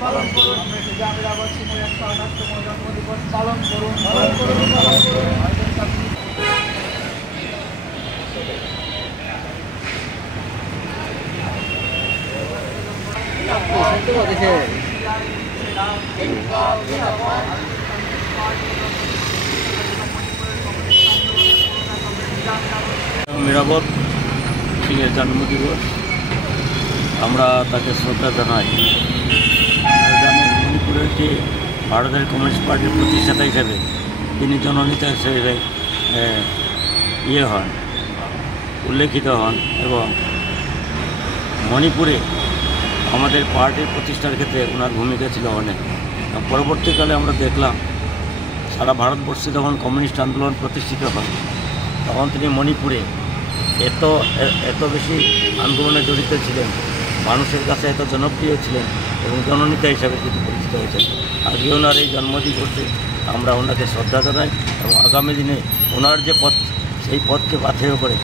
পালন করুন। জন্মদিবস পালন করুন। নিরাপদ সিংয়ের জন্মদিবস আমরা তাকে শ্রদ্ধা জানাই। জানেন মণিপুরের যে ভারতের কমিউনিস্ট পার্টির প্রতিষ্ঠাতা হিসেবে তিনি জননেতা হিসেবে হন, উল্লেখিত হন এবং মণিপুরে আমাদের পার্টির প্রতিষ্ঠার ক্ষেত্রে ওনার ভূমিকা ছিল অনেক। পরবর্তীকালে আমরা দেখলাম সারা ভারতবর্ষে যখন কমিউনিস্ট আন্দোলন প্রতিষ্ঠিত হয় তখন তিনি মণিপুরে এত বেশি আন্দোলনে জড়িত ছিলেন, মানুষের কাছে এত জনপ্রিয় ছিলেন এবং জননেতা হিসাবে তিনি পরিচিত হয়েছেন। আজকে ওনার এই জন্মদিবসে আমরা ওনাকে শ্রদ্ধা জানাই এবং আগামী দিনে ওনার যে পথ সেই পথকে বাছাই করে